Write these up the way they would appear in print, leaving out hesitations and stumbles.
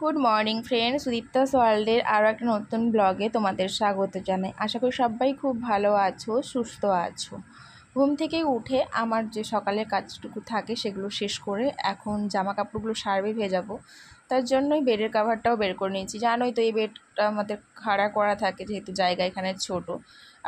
Good morning friends, সুদীপ্তাস ওয়ার্ল্ডের আরও একটা নতুন ব্লগে তোমাদের স্বাগত জানাই। আশা করি সবাই খুব ভালো আছো, সুস্থ আছো। ঘুম থেকে উঠে আমার যে সকালের কাজটুকু থাকে সেগুলো শেষ করে এখন জামা কাপড়গুলো সারবে ভেজাবো। তার জন্যই বেডের কাভারটাও বের করে নিয়েছি। জানোই তো এই বেডটা আমাদের খাড়া করা থাকে, যেহেতু জায়গা এখানে ছোট।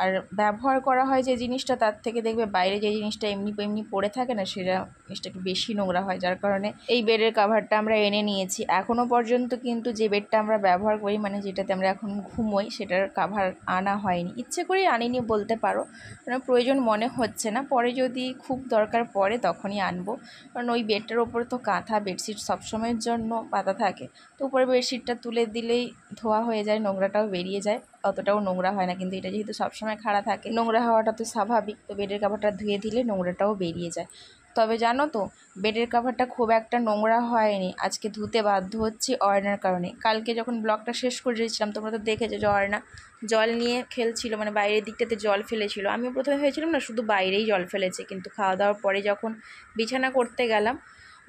আর ব্যবহার করা হয় যে জিনিসটা, তার থেকে দেখবে বাইরে যে জিনিসটা এমনি এমনি পড়ে থাকে না, সেটা জিনিসটা একটু বেশি নোংরা হয়, যার কারণে এই বেডের কাভারটা আমরা এনে নিয়েছি। এখনও পর্যন্ত কিন্তু যে বেডটা আমরা ব্যবহার করি, মানে যেটাতে আমরা এখন ঘুমোই, সেটার কাভার আনা হয়নি। ইচ্ছে করেই আনিনি বলতে পারো, কারণ প্রয়োজন মনে হচ্ছে না। পরে যদি খুব দরকার পড়ে তখনই আনবো, কারণ ওই বেডটার ওপর তো কাঁথা বেডশিট সবসময়ের জন্য পাতা থাকে। তো উপরে বেডশিটটা তুলে দিলেই ধোয়া হয়ে যায়, নোংরাটাও বেরিয়ে যায়, অতটাও নোংরা হয় না। কিন্তু এটা যেহেতু সবসময় খাড়া থাকে, নোংরা হওয়াটা তো স্বাভাবিক। তো বেডের কাভারটা ধুয়ে দিলে নোংরাটাও বেরিয়ে যায়। তবে জানো তো, বেডের কাভারটা খুব একটা নোংরা হয়নি। আজকে ধুতে বাধ্য হচ্ছি অয়নার কারণে। কালকে যখন ব্লগটা শেষ করে দিয়েছিলাম, তোমরা তো দেখেছো যে অয়না জল নিয়ে খেলছিল, মানে বাইরের দিকটাতে জল ফেলেছিল। আমিও প্রথমে ভেবেছিলাম না শুধু বাইরেই জল ফেলেছে, কিন্তু খাওয়া দাওয়ার পরে যখন বিছানা করতে গেলাম,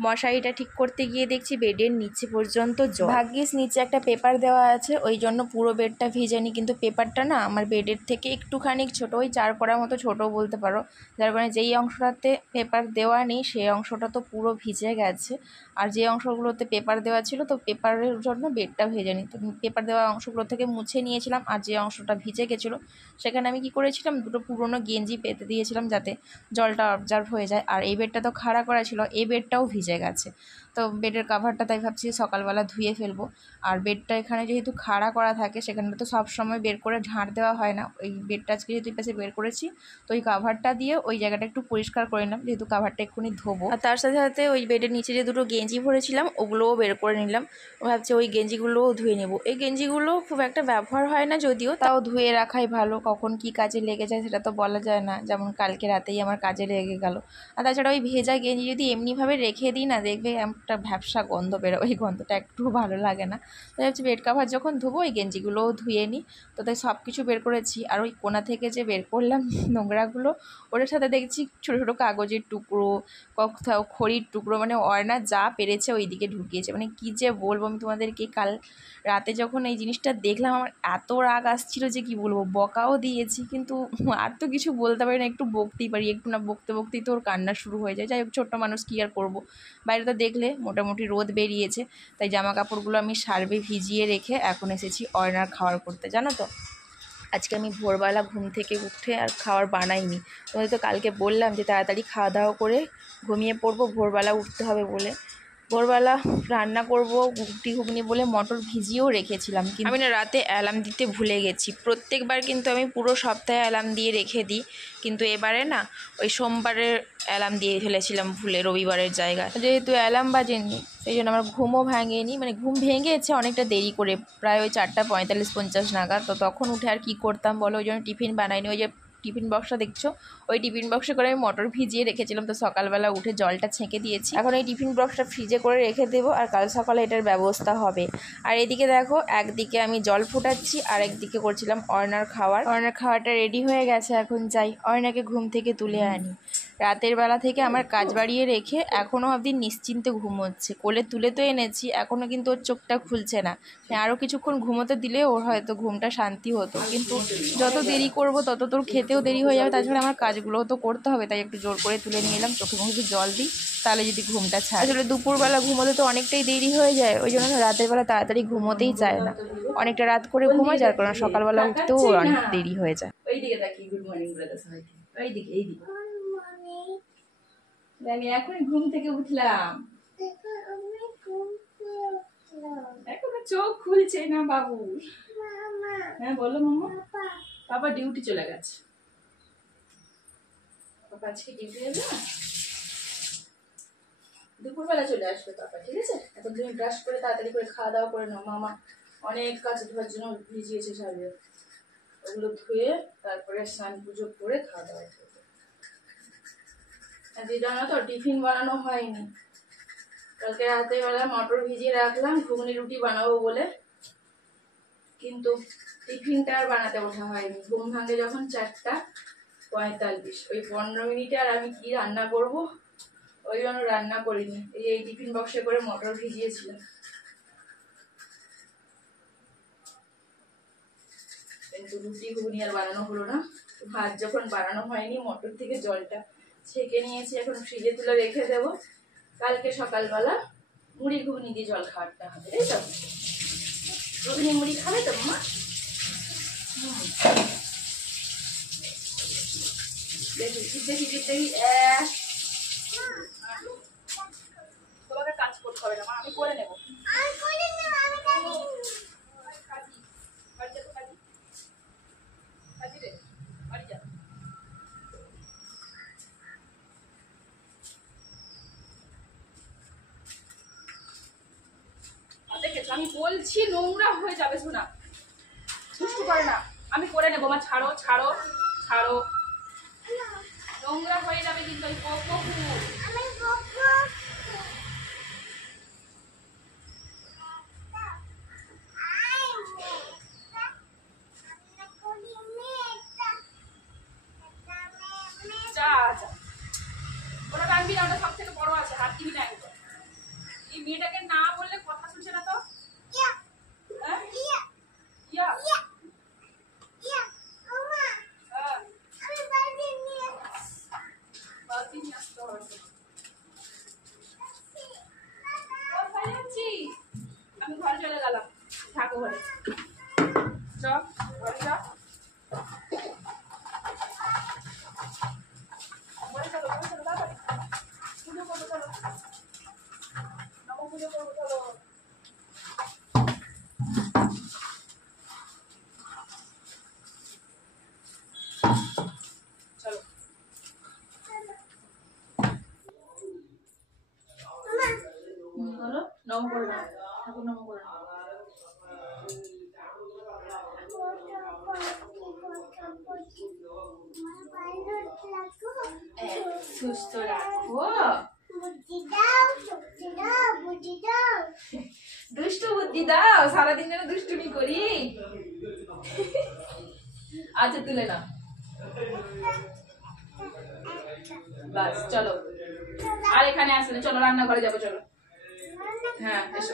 মশারিটা ঠিক করতে গিয়ে দেখছি বেডের নিচে পর্যন্ত জল। ভাগ্যিস নিচে একটা পেপার দেওয়া আছে, ওই জন্য পুরো বেডটা ভিজেনি। কিন্তু পেপারটা না আমার বেডের থেকে একটুখানি ছোট, ওই 4 কড়ার মতো ছোট বলতে পারো, যার কারণে যেই অংশটাতে পেপার দেওয়া নেই সেই অংশটা তো পুরো ভিজে গেছে। আর যে অংশগুলোতে পেপার দেওয়া ছিল, তো পেপারের জন্য বেডটা ভেজেনি। তো পেপার দেওয়া অংশগুলো থেকে মুছে নিয়েছিলাম, আর যে অংশটা ভিজে গেছিলো সেখানে আমি কি করেছিলাম, দুটো পুরনো গেঞ্জি পেতে দিয়েছিলাম যাতে জলটা অবজার্ভ হয়ে যায়। আর এই বেডটা তো খাড়া করা ছিল, এই বেডটাও ভিজে গেছে। তো বেডের কাভারটা তাই ভাবছি সকালবেলা ধুয়ে ফেলবো। আর বেডটা এখানে যেহেতু খাড়া করা থাকে, সেখানে তো সব সময় বের করে ঝাঁট দেওয়া হয় না। ওই বেডটা আজকে যেহেতু এই পাশে বের করেছি, তো ওই কাভারটা দিয়ে ওই জায়গাটা একটু পরিষ্কার করে নিলাম, যেহেতু কাভারটা এক্ষুনি ধোবো। আর তার সাথে সাথে ওই বেডের নিচে যে দুটো গেঞ্জি ভরেছিলাম, ওগুলোও বের করে নিলাম। ভাবছি ওই গেঞ্জিগুলোও ধুয়ে নেব। এই গেঞ্জিগুলো খুব একটা ব্যবহার হয় না যদিও, তাও ধুয়ে রাখাই ভালো। কখন কি কাজে লেগে যায় সেটা তো বলা যায় না, যেমন কালকে রাতেই আমার কাজে লেগে গেল। আর তাছাড়া ওই ভেজা গেঞ্জি যদি এমনিভাবে রেখে দিই না, দেখবে একটা ভ্যাপসা গন্ধ বেরো, ওই গন্ধটা একটু ভালো লাগে না। তাই ভাবছি বেড কাভার যখন ধুবো ওই গেঞ্জিগুলোও ধুয়ে নিই। তো তাই সব কিছু বের করেছি। আর ওই কোণা থেকে যে বের করলাম নোংরাগুলো, ওটার সাথে দেখছি ছোটো ছোটো কাগজের টুকরো, কোথাও খড়ির টুকরো, মানে অয়না যা পেরেছে ওই দিকে ঢুকিয়েছে। মানে কী যে বলবো আমি তোমাদেরকে, কাল রাতে যখন এই জিনিসটা দেখলাম আমার এত রাগ আসছিল যে কি বলবো। বকাও দিয়েছি, কিন্তু আর তো কিছু বলতে পারি না, একটু বকতেই পারি। একটু না বকতে বকতেই তো ওর কান্না শুরু হয়ে যায়। যাই হোক, ছোট্ট মানুষ কী আর করবো। বাইরে তো দেখলে মোটামুটি রোদ বেরিয়েছে, তাই জামা কাপড়গুলো আমি সার্ভে ভিজিয়ে রেখে এখন এসেছি অয়নার খাওয়ার করতে। জানো তো, আজকে আমি ভোরবেলা ঘুম থেকে উঠে আর খাবার বানাইনি। তোমাদের তো কালকে বললাম যে তাড়াতাড়ি খাওয়া দাওয়া করে ঘুমিয়ে পড়বো, ভোরবেলা উঠতে হবে বলে। ভোরবেলা রান্না করব রুটি ঘুগনি বলে মটর ভিজিয়েও রেখেছিলাম, কিন্তু আমি না রাতে অ্যালার্ম দিতে ভুলে গেছি। প্রত্যেকবার কিন্তু আমি পুরো সপ্তাহে অ্যালার্ম দিয়ে রেখে দিই, কিন্তু এবারে না ওই সোমবারের অ্যালার্ম দিয়ে ফেলেছিলাম ভুলে, রবিবারের জায়গায়। যেহেতু অ্যালার্ম বাজেনি, সেই জন্য আমার ঘুমও ভাঙেনি। মানে ঘুম ভেঙেছে অনেকটা দেরি করে, প্রায় ওই 4:45-50 নাগাদ। তো তখন উঠে আর কী করতাম বলো, ওই জন্য টিফিন বানাইনি। ওই যে টিফিন বক্সটা দেখছো, ওই টিফিন বক্সে করে আমি মটর ভিজিয়ে রেখেছিলাম। তো সকালবেলা উঠে জলটা ছেঁকে দিয়েছি, এখন এই টিফিন বক্সটা ফ্রিজে করে রেখে দেবো, আর কাল সকালে এটার ব্যবস্থা হবে। আর এদিকে দেখো, একদিকে আমি জল ফুটাচ্ছি আর একদিকে করছিলাম অয়নার খাওয়ার। অয়নার খাওয়াটা রেডি হয়ে গেছে, এখন যাই অয়নাকে ঘুম থেকে তুলে আনি। রাতের বেলা থেকে আমার কাজ বাড়িয়ে রেখে এখনও অবধি নিশ্চিন্তে ঘুমোচ্ছে। কোলে তুলে তো এনেছি, এখনও কিন্তু ওর চোখটা খুলছে না। আরও কিছুক্ষণ ঘুমোতে দিলে ওর হয়তো ঘুমটা শান্তি হতো, কিন্তু যত দেরি করব তত তোর খেতেও দেরি হয়ে যাবে। তাছাড়া আমার কাজগুলোও তো করতে হবে, তাই একটু জোর করে তুলে নিয়ে এলাম। চোখে মুখে জল দিই, তাহলে যদি ঘুমটা ছাড়ে। আসলে দুপুরবেলা ঘুমোতে তো অনেকটাই দেরি হয়ে যায়, ওই জন্য রাতের বেলা তাড়াতাড়ি ঘুমোতেই চায় না, অনেকটা রাত করে ঘুমায়, যার কারণে সকালবেলা উঠতেও অনেক দেরি হয়ে যায়। ওইদিকে তাকি গুড মর্নিং বলে সবাইকে। এইদিকে আমি এখন ঘুম থেকে উঠলাম, এখনো চোখ খুলছে না বাবু। হ্যাঁ বলো মামা। পাপা ডিউটি চলে গেছে। পাপা আজকে ডিউটি যাবে না, দুপুরবেলা চলে আসবে পাপা, ঠিক আছে? এখন তুমি ব্রাশ করে তাড়াতাড়ি করে খাওয়া দাওয়া করে নাও। মামা অনেক কাজ ধোয়ার জন্য ভিজিয়েছে সারিয়ে, ওগুলো ধুয়ে তারপরে স্নান পুজো করে খাওয়া দাওয়া করবে। আজকে জানো তো টিফিন বানানো হয়নি। কালকে রাতের বেলা মটর ভিজিয়ে রাখলাম ঘুগনি রুটি বানাবো বলে, কিন্তু টিফিনটা আর বানাতে ওঠা হয়নি। ঘুম ভাঙে যখন 4:45, ওই 15 মিনিটে আর আমি কি রান্না করব, ওই জন্য রান্না করিনি। এই টিফিন বক্সে করে মটর ভিজিয়েছিলাম। তো রুটি ঘুগনি আর বানানো হলো না। ভাত যখন বানানো হয়নি মোটর থেকে জলটা ছেঁকে নিয়েছি, এখন ফ্রিজে তুলে রেখে দেবো। কালকে সকালবেলা মুড়ি ঘুগনি দিয়ে জল খাওয়াটা হবে, তাই তো? ঘুগনি মুড়ি খাবে তো মা? দেখি তোমাকে কাজ করতে হবে না মা, আমি করে নেবো। আমি বলছি নোংরা হয়ে যাবে, শোনা দুষ্টু করে না, আমি করে নেবো মা। ছাড়ো ছাড়ো ছাড়ো, নোংরা হয়ে যাবে কিন্তু। ওটা টানবি না, ওটা সব থেকে বড় আছে, হাত দিবি না একদম। এই মেয়েটাকে না বললে কথা শুনছে না তো। আমি ঘরে চলে গেলাম, থাকো ঘরে। ঘরে চল, পুজো করবো চলো, নম পুজো করবো চলো। চলো নম করে নাও, ঠাকুর নম করে নাও। সুস্থ রাখো, দুষ্টু বুদ্ধি দাও, সারাদিন যেন দুষ্টুমি করি। আচ্ছা তুলে নাও, বাস চলো। আর এখানে আসলে চলো, রান্নাঘরে যাবো চলো। হ্যাঁ এসো,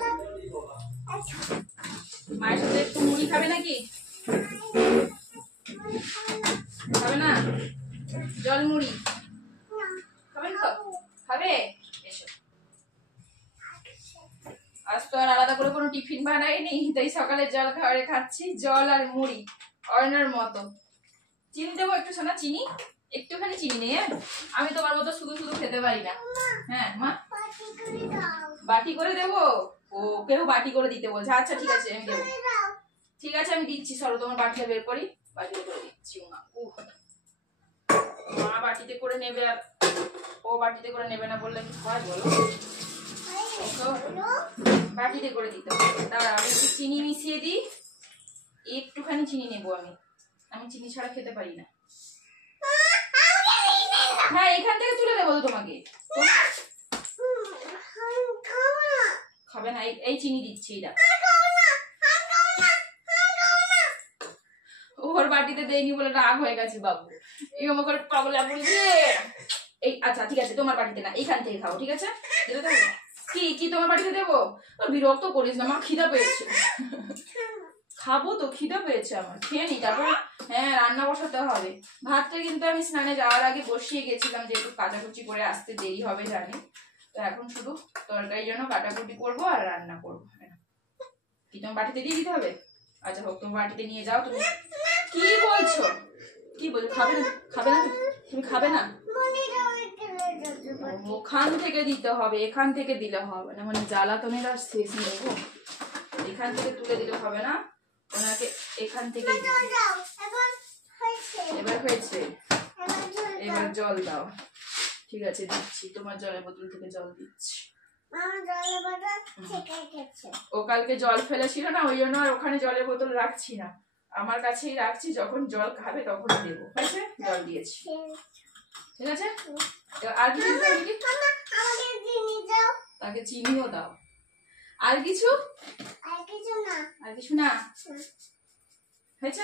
মায়ের সাথে একটু মুড়ি খাবে নাকি? খাবে না? জল মুড়ি খাবেন তো? খাবে? এসো। আজ তো আর আলাদা করে কোনো টিফিন বানাইনি, তাই সকালে জল খাবারে খাচ্ছি, জল আর মুড়ি অয়নার মতো। চিনি দেবো একটু সোনা, চিনি একটুখানি চিনি নেই। আমি তোমার মতো শুধু শুধু খেতে পারি না। হ্যাঁ মা, বাটি করে দেবো? ও কেউ বাটি করে দিতে বলছে। আচ্ছা ঠিক আছে আমি দেবো, ঠিক আছে আমি দিচ্ছি। সরো তোমার বাটিটা বের করি, বাটিতে করে দিচ্ছি। মা বাটিতে করে নেবে আর ও বাটিতে করে নেবে না বললে কি হয় বলো? বাটিতে করে দিতে হবে। দাঁড়া আমি একটু চিনি মিশিয়ে দিই, একটুখানি চিনি নেবো। আমি চিনি ছাড়া খেতে পারি না। হ্যাঁ এখান থেকে তুলে দেবো তো তোমাকে। খাবে না? এই চিনি দিচ্ছি, এটা ওর বাটিতে দেয়নি বলে রাগ হয়ে গেছে বাবু। এরকম করে পাগলা বলছে। এই আচ্ছা ঠিক আছে, তোমার বাটিতে না, এইখান থেকে খাও, ঠিক আছে? কি কি তোমার বাটিতে দেবো? বিরক্ত করিস না, আমার খিদা পেয়েছে। খাবো তো, খিদা পেয়েছে আমার, খেয়ে নি তারপর। হ্যাঁ রান্না বসাতে হবে। ভাতটা কিন্তু আমি স্নানে যাওয়ার আগে বসিয়ে গেছিলাম, যেহেতু কাটাকুচি করে আসতে দেরি হবে জানি। তো এখন শুধু তরকারির জন্য কাটাকুটি করবো আর রান্না করবো। কি তোমার বাটিতে দিয়ে দিতে হবে? আচ্ছা হোক, তোমার বাটিতে নিয়ে যাও। তুমি কি বলছো? কি বলছো? খাবে না? খাবে না? তুমি খাবে না? ওখান থেকে দিতে হবে, এখান থেকে দিলে হবে না। মানে জ্বালাতনের আর শেষ নেই। এখান থেকে তুলে দিলে হবে না, ওনাকে এখান থেকে। এবার হয়েছে, এবার জল দাও। ঠিক আছে দিচ্ছি, তোমার জলের বোতল থেকে জল দিচ্ছি। ও কালকে জল ফেলেছিল না, ওই জন্য আর ওখানে জলের বোতল রাখছি না, আমার কাছেই রাখছি। যখন জল খাবে তখন দেবো। হয়েছে? জল দিয়েছি, ঠিক আছে। আর কিছু তাকে চিনিও দাও। আর কিছু? আর কিছু না? হয়েছে?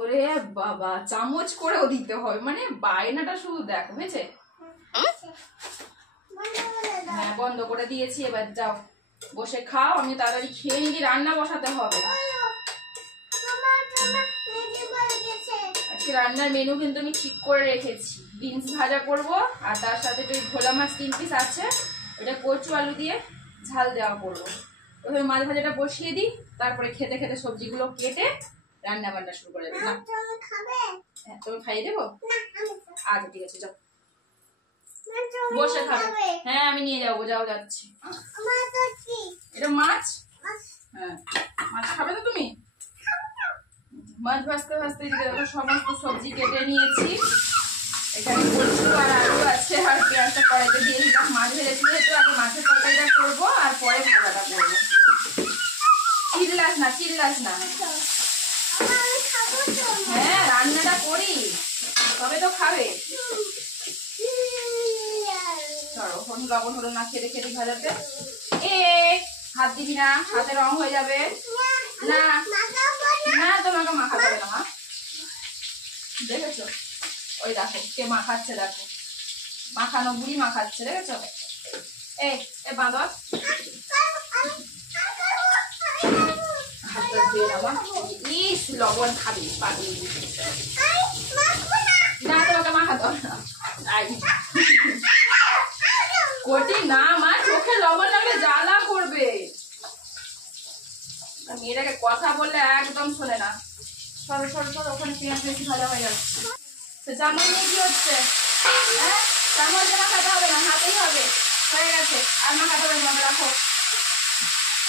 ওরে বাবা, চামচ করেও দিতে হবে, মানে বায়নাটা শুধু দেখো। হয়েছে? হ্যাঁ বন্ধ করে দিয়েছি। এবার যাও বসে খাও, আমি তাড়াতাড়ি খেয়ে নিয়ে রান্না বসাতে হবে। আজকে রান্নার মেনু কিন্তু আমি ঠিক করে রেখেছি। বিনস ভাজা করব, আর তার সাথে যে ভোলা মাছ 3 পিস আছে ওটা কচু আলু দিয়ে ঝাল দেওয়া করবো। ওইভাবে মাছ ভাজাটা বসিয়ে দিই, তারপরে খেতে খেতে সবজিগুলো কেটে রান্না বান্না শুরু করে দেবো। হ্যাঁ, তুমি খাইয়ে দেবো? আচ্ছা ঠিক আছে, যাও বসে খাবে। হ্যাঁ আমি নিয়ে যাবো, যাও যাচ্ছি। এটা মাছ? হ্যাঁ মাছ খাবে তো তুমি? মাছ ভাজতে ভাজতে সমস্ত সবজি কেটে নিয়েছি। এখানে কচু আর আলু আছে, আর পেঁয়াজটা কড়াইতে দিয়ে দিলাম। মাছ ভেজেছি যেহেতু আগে মাছের তরকারিটা করবো, আর পরে ভাজাটা করবো। চিল্লাস না, চিল্লাস না। হ্যাঁ রান্নাটা করি তবে তো খাবে। চলো ফোন লবণ হলো না খেতে খেতে ভাজাতে। এ হাত দিবি না, হাতে রং হয়ে যাবে। না না তোমাকে মাখাতে হবে না মা। দেখেছো ওই দেখো কে মাখাচ্ছে, দেখো মাখানো বুড়ি মাখাচ্ছে, দেখেছো? এ বাঁধা হাতটা ধুয়ে নেওয়া। ইস লবণ খাবি পাগলি। না তোমাকে মাখাতে হবে না। কোটি না মা, চোখে লবণ লাগলে জ্বালা করবে। মেয়েটাকে কথা বললে একদম শোনে না। সরো সরো সরো, ওখানে পেঁয়াজ বেশি ভাজা হয়ে যাচ্ছে। চামচ নিয়ে কি হচ্ছে? হ্যাঁ চামচ দিয়ে মাখাতে হবে না, হাতেই হবে। হয়ে গেছে, আর মাখাতে হবে না, রাখো।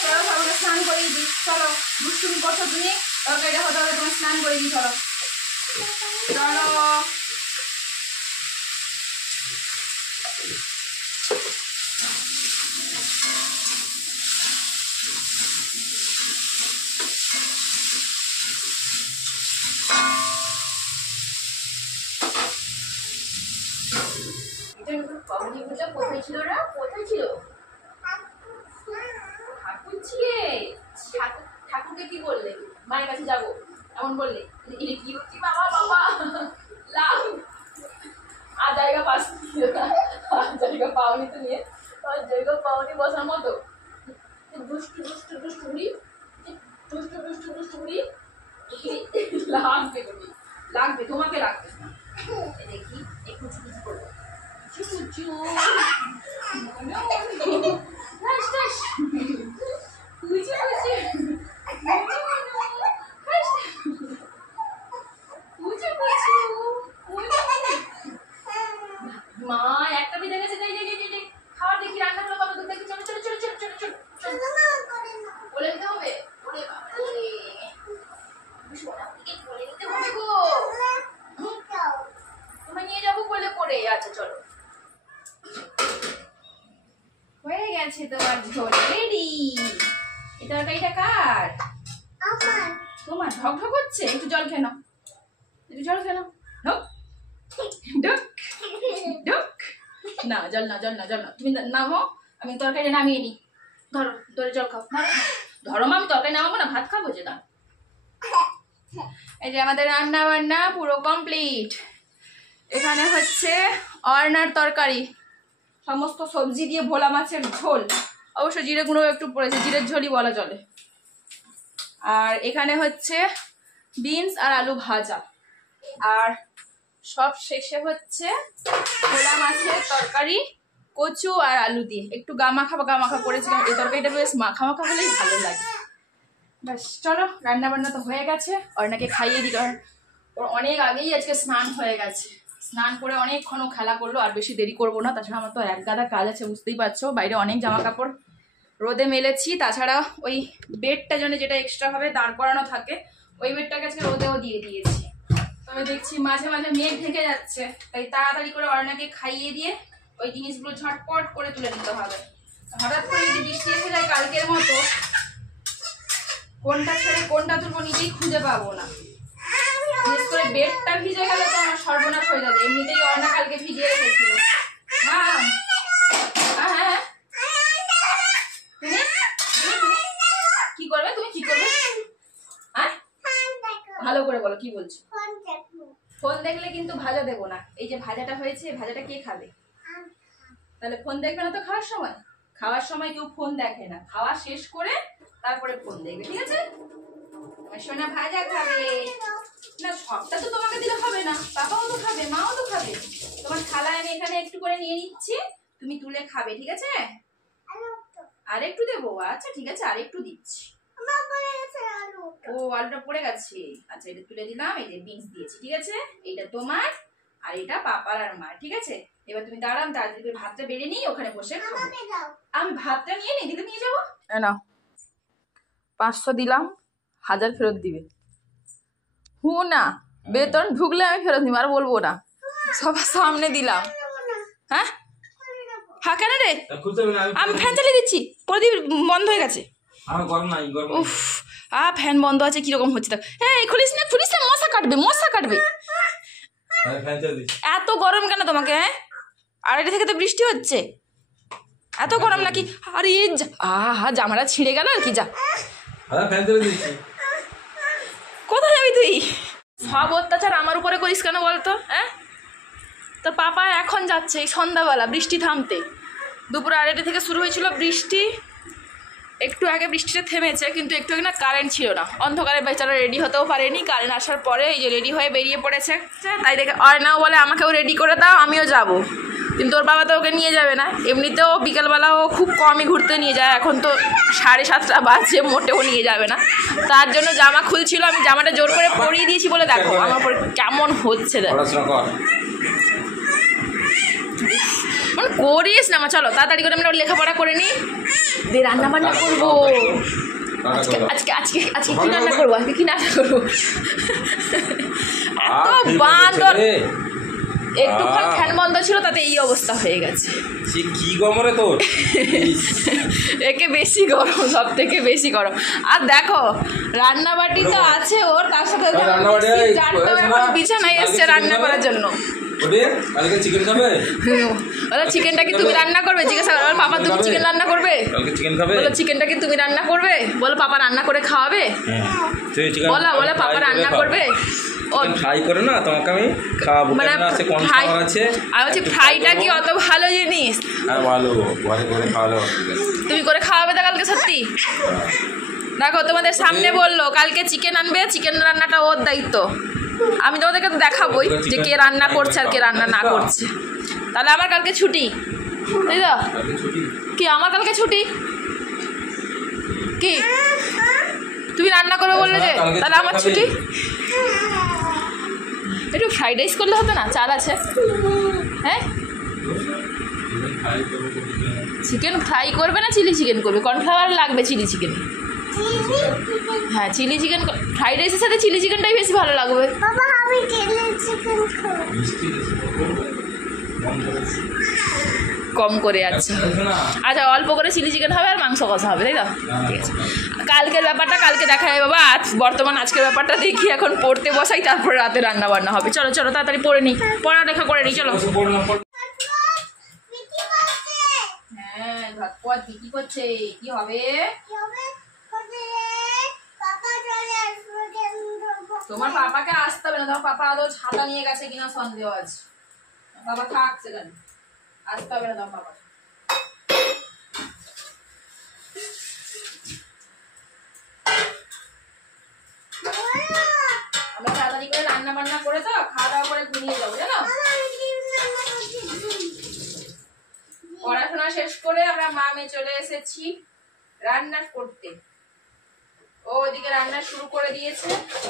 চলো সবাইকে স্নান করিয়ে দিই। চলো দুষ্টুমি করছো তুমি, তরকারিটা হতে হবে, তোমার স্নান করিয়ে দিই। চলো চলো। কোথায় ছিল ওরা? কোথায় ছিল? ঠাকুরকে কি বললে? মায়ের কাছে যাবো এমন বললে? কি হচ্ছে বাবা বাবা লাভ আর জায়গা পাস, জায়গা পাওনি তো নিয়ে, জায়গা পাওনি বসার মতো। দুষ্টু দুষ্টু দুষ্টু বুড়ি, দুষ্টু দুষ্টু দুষ্টু বুড়ি। লাগবে তুমি, লাগবে, তোমাকে লাগবে না। দেখি একটু কিছু করবো। মা একটা বেজে গেছে, খাবার দেখি রান্না হলো কত দূর দেখি। চলো চলো চলো চলো চলো চলো বলে দিতে হবে। ওরে বাবা বলে দিতে হবে গো, তোমায় নিয়ে যাবো বলে করে। আচ্ছা চলো, হয়ে গেছে তোমার ঝোল রেডি। এই তরকারিটা কার? তোমার? ঢকঢক হচ্ছে, একটু জল খেয়ে নাও, একটু জল খেয়ে নাও। না জল না, জল না, জল না, তুমি নামো, আমি তরকারিটা নামিয়ে নিই। ধরো ধরে জল খাও। ধরো মা, আমি তরকারি নামাবো না, ভাত খাবো যে। না এই যে আমাদের রান্না বান্না পুরো কমপ্লিট। এখানে হচ্ছে অর্নার তরকারি, সমস্ত সবজি দিয়ে ভোলা মাছের ঝোল, অবশ্য জিরে গুঁড়ো একটু পড়েছে, জিরের ঝোলই বলা চলে। আর এখানে হচ্ছে বিনস আর আলু ভাজা, আর সব শেষে হচ্ছে ভোলা মাছের তরকারি কচু আর আলু দিয়ে একটু গামাখা করেছিলাম। এই তরকারিটা বেশ মাখা মাখা হলেই ভালো লাগে। ব্যাস চলো, রান্না বান্না তো হয়ে গেছে, অর্ণাকে খাইয়ে দিই। কারণ ওর অনেক আগেই আজকে স্নান হয়ে গেছে, স্নান করে অনেকক্ষণ খেলা করলো, আর বেশি দেরি করবো না। তাছাড়া আমার তো এক গাদা কাজ আছে, বুঝতেই পারছো, বাইরে অনেক জামা কাপড় রোদে মেলেছি। তাছাড়া ওই বেডটা জন্য যেটা এক্সট্রা ভাবে দাঁড় করানো থাকে, ওই বেডটাকে আজকে রোদেও দিয়ে দিয়েছি। তবে দেখছি মাঝে মাঝে মেঘ ঢেকে যাচ্ছে, তাই তাড়াতাড়ি করে অর্ণাকে খাইয়ে দিয়ে ওই জিনিসগুলো ঝটপট করে তুলে নিতে হবে। হঠাৎ করে যদি বৃষ্টি এসে যায় কালকের মতো, কোনটা ছেড়ে কোনটা তুলবো নিজেই খুঁজে পাবো না। বিশেষ করে বেডটা ভিজে গেলে তো আমার সর্বনাশ হয়ে যাবে। এমনিতেই অর্ণা কালকে ভিজিয়ে রেখেছিল। হ্যাঁ হ্যাঁ, তুমি কি করবে? তুমি কি করবে? ভালো করে বলো কি বলছো? ফোন দেখলে কিন্তু ভাজা দেবো না। এই যে ভাজাটা হয়েছে, ভাজাটা কে খাবে? তাহলে ফোন দেখবে না তো খাওয়ার সময়? খাওয়ার সময় কেউ ফোন দেখে না, খাওয়া শেষ করে তারপরে ফোন দেখবে, ঠিক আছে? সোনা ভাজা খাবে না, সবটা তো তোমাকে দিলে হবে না, বাবাও তো খাবে, মাও তো খাবে। তোমার থালায় আমি এখানে একটু করে নিয়ে নিচ্ছি, তুমি তুলে খাবে, ঠিক আছে? আর একটু দেবো, আচ্ছা ঠিক আছে, আর একটু দিচ্ছি। ও আলুটা পড়ে গেছে, আচ্ছা এটা তুলে দিলাম, এই যে বিনস দিয়েছি, ঠিক আছে? এটা তোমার আর এটা পাপার আর মার, ঠিক আছে? এবার তুমি দাঁড়ান, তাড়াতাড়ি ভাতটা বেড়ে নিই, ওখানে বসে খাবো। আমি ভাতটা নিয়ে নিই, দিকে নিয়ে যাবো না। 500 দিলাম, 1000 ফেরত দিবে। না বেতন ঢুকলে আমি ফেরত নিব, আর বলবো না, সবার সামনে দিলাম। হ্যাঁ হ্যাঁ, কেন রে? আমি ফ্যান চালিয়ে দিচ্ছি, প্রদীপ বন্ধ হয়ে গেছে। উফ, ফ্যান বন্ধ আছে, কিরকম হচ্ছে দেখ। এই খুলিস না, মশা কাটবে, মশা কাটবে। এত গরম কেন তোমাকে? হ্যাঁ, আড়াইটা থেকে তো বৃষ্টি হচ্ছে, এত গরম নাকি? আরে জামাটা ছিঁড়ে গেল আর কি। যা, কোথায় যাবি তুই? সব অত্যাচার আমার উপরে করিস কেন বলতো? হ্যাঁ, তোর পাপা এখন যাচ্ছে এই সন্ধ্যাবেলা বৃষ্টি থামতে। দুপুর 2:30 থেকে শুরু হয়েছিল বৃষ্টি, একটু আগে বৃষ্টিটা থেমেছে, কিন্তু একটু আগে না কারেন্ট ছিল না, অন্ধকারে বেচারা রেডি হতেও পারেনি। কারেন্ট আসার পরে এই যে রেডি হয়ে বেরিয়ে পড়েছে, তাই দেখে অয়নাও বলে আমাকেও রেডি করে দাও, আমিও যাব। কিন্তু ওর বাবা তো ওকে নিয়ে যাবে না, এমনিতেও বিকালবেলাও খুব কমই ঘুরতে নিয়ে যায়, এখন তো 7:30 বাজে, মোটেও নিয়ে যাবে না। তার জন্য জামা খুলছিল, আমি জামাটা জোর করে পরিয়ে দিয়েছি বলে দেখো আমার উপর কেমন হচ্ছে। মানে করিস না, চলো তাড়াতাড়ি করে আমরা লেখাপড়া করে নিই, দিয়ে রান্না বান্না করবো। আজকে আজকে আজকে আজকে কি রান্না করবো? আজকে কি রান্না করবো? এত বান্দর, একটুক্ষণ ফ্যান বন্ধ ছিল তাতে এই অবস্থা হয়ে গেছে। কি গরমে তোর একে বেশি গরম, সব থেকে বেশি গরম। আর দেখো রান্না বাটি তো আছে ওর, তার সাথে বিছানায় এসছে রান্না করার জন্য। চিকেনটা কি তুমি রান্না করবে? জিজ্ঞাসা করো পাপা, তুমি চিকেন রান্না করবে? বলো চিকেনটা কি তুমি রান্না করবে? বলো পাপা রান্না করে খাওয়াবে? বলো বলো পাপা রান্না করবে। ফ্রাই করে না তোমাকে আমি খাওয়াবো, মানে ফ্রাই আছে। আমি বলছি ফ্রাইটা কি অত ভালো জিনিস? ভালো, করে খাওয়ালো। তুমি করে খাওয়াবে তো কালকে? সত্যি দেখো তোমাদের সামনে বললো কালকে চিকেন আনবে, চিকেন রান্নাটা ওর দায়িত্ব। আমি তোমাদেরকে তো দেখাবোই যে কে রান্না করছে আর কে রান্না না করছে। তাহলে আমার কালকে ছুটি, তাই তো? কি আমার কালকে ছুটি? কি তুমি রান্না করবে বললে যে, তাহলে আমার ছুটি। একটু ফ্রাইড রাইস করলে হতো না? চাল আছে। হ্যাঁ, চিকেন ফ্রাই করবে না চিলি চিকেন করবে? কর্নফ্লাওয়ার লাগবে চিলি চিকেন। হ্যাঁ, চিলি চিকেন ফ্রাইড রাইসের সাথে চিলি চিকেনটাই বেশি ভালো লাগবে। কম করে, আচ্ছা আচ্ছা, অল্প করে চিলি চিকেন হবে আর মাংস কষা হবে, তাই তো? ঠিক আছে, কালকের ব্যাপারটা কালকে দেখা যায় বাবা। বর্তমান আজকের ব্যাপারটা দেখি, এখন পড়তে বসাই, তারপরে রাতে রান্না বান্না হবে। চলো চলো তাড়াতাড়ি পড়ে নিই, পড়ালেখা করে নিই, চলো। হ্যাঁ, ঝটপট কি করছে? কি হবে? তোমার পাপাকে আসতে হবে না, তোমার পাপা আদৌ ছাতা নিয়ে গেছে কিনা সন্দেহ আছে। বাবা থাকছে কেন, আসতে হবে না তোমার পাপা। আমরা তাড়াতাড়ি করে রান্না বান্না করে তো খাওয়া দাওয়া করে ঘুমিয়ে যাবো, জানো? পড়াশোনা শেষ করে আমরা মা মেয়ে চলে এসেছি রান্না করতে। ও ওইদিকে রান্না শুরু করে দিয়েছে,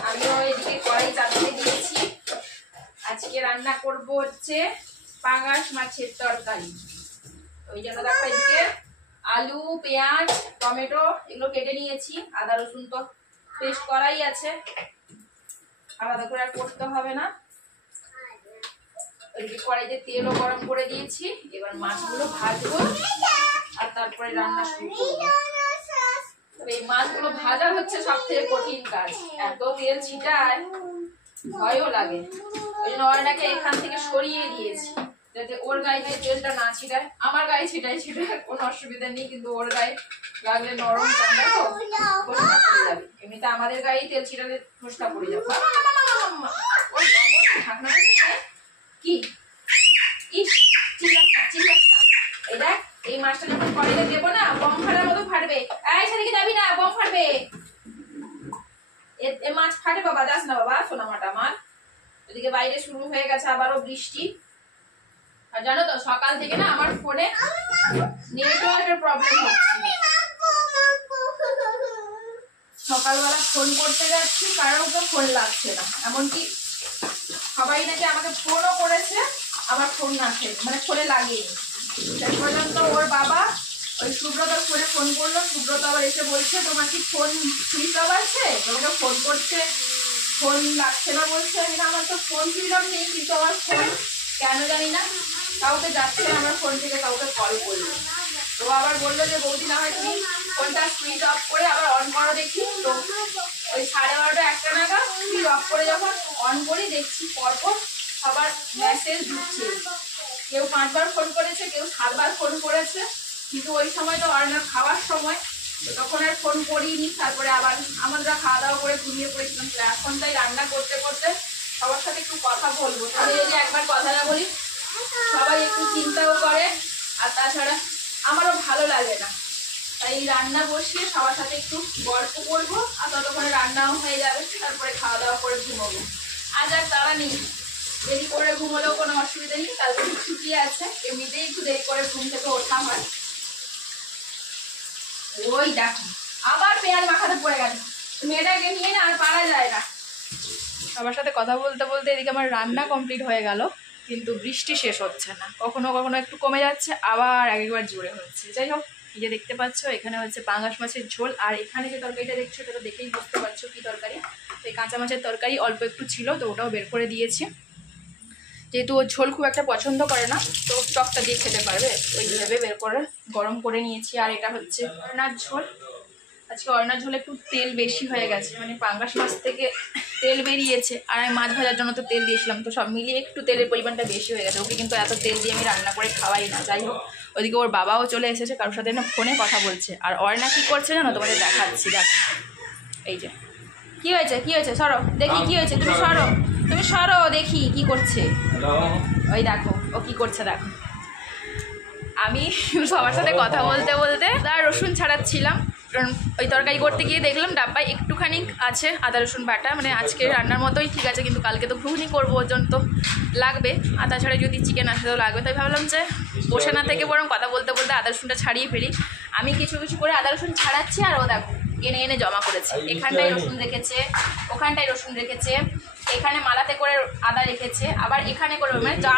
আমিও এদিকে কড়াই চাপিয়ে দিয়েছি। আজকে রান্না করব হচ্ছে পাঙাশ মাছের তরকারি। ওই জন্য দেখো এদিকে আলু, পেঁয়াজ, টমেটো এগুলো কেটে নিয়েছি, আদা রসুন তো পেস্ট করাই আছে, আলাদা করে আর করতে হবে না। ওইদিকে কড়াইতে তেলও গরম করে দিয়েছি, এবার মাছগুলো ভাজবো আর তারপরে রান্না শুরু করবো। এই মাছগুলো ভাজা হচ্ছে সব থেকে কঠিন কাজ, এত তেল ছিটায় ভয়ও লাগে। ওই জন্য অর্ণাকে এখান থেকে সরিয়ে দিয়েছি যাতে ওর গায়ে তেলটা না ছিটায়। আমার গায়ে ছিটায় কোনো অসুবিধা নেই, কিন্তু ওর গায়ে লাগলে নরম ঠান্ডা তো ফোসকা পড়ে যাবে। এমনিতে আমাদের গায়ে তেল ছিটালে ফোসকা পড়ে যাবে। কি এই দেখ, এই মাছটা যখন কড়াইতে দেবো না, বম ফাটার মতো ফাটবে। এই সেদিকে যাবি না, বম ফাটবে। এর এ মাছ ফাটে বাবা, যাস না বাবা, সোনামাটা আমার। এদিকে বাইরে শুরু হয়ে গেছে আবারও বৃষ্টি। আর জানো তো সকাল থেকে না আমার ফোনে নেটওয়ার্কের প্রবলেম হচ্ছে। সকালবেলা ফোন করতে যাচ্ছি, কারোর তো ফোন লাগছে না, এমনকি সবাই নাকি আমাকে ফোনও করেছে, আমার ফোন আসে মানে ফোনে লাগেনি। শেষ পর্যন্ত ওর বাবা ওই সুব্রতর ফোনে ফোন করলো, সুব্রত আবার এসে বলছে তোমার কি ফোন সুইচ অফ আছে, তোমাকে ফোন করছে ফোন লাগছে না বলছে। আমার তো ফোন সুইচ অফ নেই, কিন্তু আমার ফোন কেন জানি না কাউকে যাচ্ছে না, আমার ফোন থেকে কাউকে কল করলো। তো আবার বললো যে বৌদি না হয় তুমি ফোনটা সুইচ অফ করে আবার অন করো দেখি। তো ওই 12:30 1টা নাগাদ সুইচ অফ করে যখন অন করি দেখছি পরপর সবার মেসেজ ঢুকছে, কেউ 5 বার ফোন করেছে, কেউ 7 বার ফোন করেছে। কিন্তু ওই সময় তো অর্ণব খাওয়ার সময়, তখন আর ফোন করিনি। তারপরে আবার আমরা খাওয়া দাওয়া করে ঘুমিয়ে পড়েছিলাম। এখন তাই রান্না করতে করতে সবার সাথে একটু কথা বলবো, তাহলে যদি একবার কথা না বলি সবাই একটু চিন্তাও করে, আর তাছাড়া আমারও ভালো লাগে না। তাই রান্না বসিয়ে সবার সাথে একটু গল্প করবো, আর ততক্ষণে রান্নাও হয়ে যাবে, তারপরে খাওয়া দাওয়া করে ঘুমোবো। আজ আর তারা নেই, দেরি করে ঘুমোলেও কোনো অসুবিধা নেই, কালকে ছুটি আছে, এমনিতেই একটু দেরি করে ঘুম থেকে ওঠা হয়। ওই দেখো আবার পেঁয়াজ মাখাতে পড়ে গেল, মেয়েটাকে নিয়ে না আর পারা যায় না। সবার সাথে কথা বলতে বলতে এদিকে আমার রান্না কমপ্লিট হয়ে গেল, কিন্তু বৃষ্টি শেষ হচ্ছে না, কখনো কখনো একটু কমে যাচ্ছে, আবার একবার জোরে হচ্ছে। যাই হোক, এই যে দেখতে পাচ্ছ এখানে হচ্ছে পাঙ্গাস মাছের ঝোল, আর এখানে যে তরকারিটা দেখছো সেটা তো দেখেই বুঝতে পারছো কি তরকারি। তো এই কাঁচা মাছের তরকারি অল্প একটু ছিল, তো ওটাও বের করে দিয়েছি। যেহেতু ও ঝোল খুব একটা পছন্দ করে না, তো টকটা দিয়ে খেতে পারবে, ওই ভেবে বের করে গরম করে নিয়েছি। আর এটা হচ্ছে অরনার ঝোল। আজকে অরনার ঝোলে একটু তেল বেশি হয়ে গেছে, মানে পাঙ্গাস মাছ থেকে তেল বেরিয়েছে, আর আমি মাছ ভাজার জন্য তো তেল দিয়েছিলাম, তো সব মিলিয়ে একটু তেলের পরিমাণটা বেশি হয়ে গেছে। ওকে কিন্তু এত তেল দিয়ে আমি রান্না করে খাওয়াই না। যাই হোক, ওদিকে ওর বাবাও চলে এসেছে, কারোর সাথে না ফোনে কথা বলছে। আর অর্ণা কী করছে জানো, তোমাদের দেখাচ্ছি। দেখ এই যে কি হয়েছে, কি হয়েছে, সরো দেখি কি হয়েছে, তুমি সরো, তুমি সরো দেখি কি করছে। ওই দেখো ও কি করছে, দেখো। আমি সবার সাথে কথা বলতে বলতে রসুন ছাড়াচ্ছিলাম, ওই তরকারি করতে গিয়ে দেখলাম ডাব্বায় একটুখানি আছে আদা রসুন বাটা, মানে আজকে রান্নার মতোই ঠিক আছে, কিন্তু কালকে তো ঘুগনি করবো, ওর জন্য তো লাগবে। আর তাছাড়া যদি চিকেন আসে তো লাগবে। তাই ভাবলাম যে বসে না থেকে বরং কথা বলতে বলতে আদা রসুনটা ছাড়িয়ে ফেলি। আমি কিছু কিছু করে আদা রসুন ছাড়াচ্ছি, আর ও দেখো এনে এনে জমা করেছে। এখানটায় রসুন রেখেছে, ওখানটায় রসুন রেখেছে, এখানে মালাতে করে আদা রেখেছে, আবার এখানে করে, মানে যা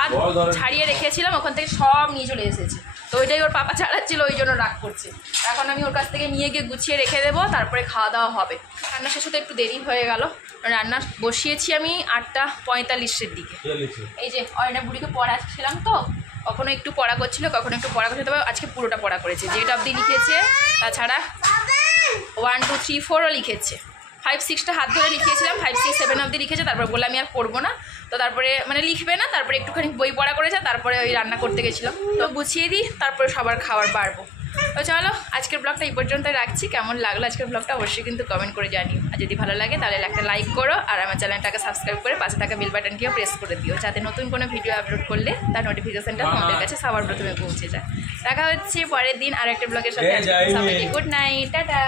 ছাড়িয়ে রেখেছিলাম ওখান থেকে সব নিয়ে চলে এসেছে। তো ওইটাই ওর পাপা ছাড়াচ্ছিল, ওই জন্য রাগ করছে। এখন আমি ওর কাছ থেকে নিয়ে গিয়ে গুছিয়ে রেখে দেবো, তারপরে খাওয়া দাওয়া হবে। রান্না শেষ হতে একটু দেরি হয়ে গেল, রান্না বসিয়েছি আমি 8:45-এর দিকে। এই যে অয়না বুড়িকে পড়াচ্ছিলাম, তো কখনো একটু পড়া করছিল, কখনো একটু পড়া করছে, তবে আজকে পুরোটা পড়া করেছে। যেটা অবধি লিখেছে, তাছাড়া 1 2 3 4ও লিখেছে। 5 6টা হাত ধরে লিখিয়েছিলাম, 5 6 7 অবধি লিখেছে। তারপর বলে আমি আর পড়বো না, তো তারপরে মানে লিখবে না, তারপরে একটুখানি বই পড়া করেছে, তারপরে ওই রান্না করতে গেছিলাম। তো গুছিয়ে দিই, তারপরে সবার খাবার বাড়বো। তো চলো আজকের ব্লগটা এই পর্যন্ত রাখছি। কেমন লাগলো আজকের ব্লগটা অবশ্যই কিন্তু কমেন্ট করে জানিও, আর যদি ভালো লাগে তাহলে একটা লাইক করো, আর আমার চ্যানেলটাকে সাবস্ক্রাইব করে পাশে থাকা বেল বাটনটিও প্রেস করে দিও, যাতে নতুন কোনো ভিডিও আপলোড করলে তার নোটিফিকেশনটা তোমাদের কাছে সবার প্রথমে পৌঁছে যায়। দেখা হচ্ছে পরের দিন আর একটা ব্লগের সাথে। সবাইকে গুড নাইট, টাটা।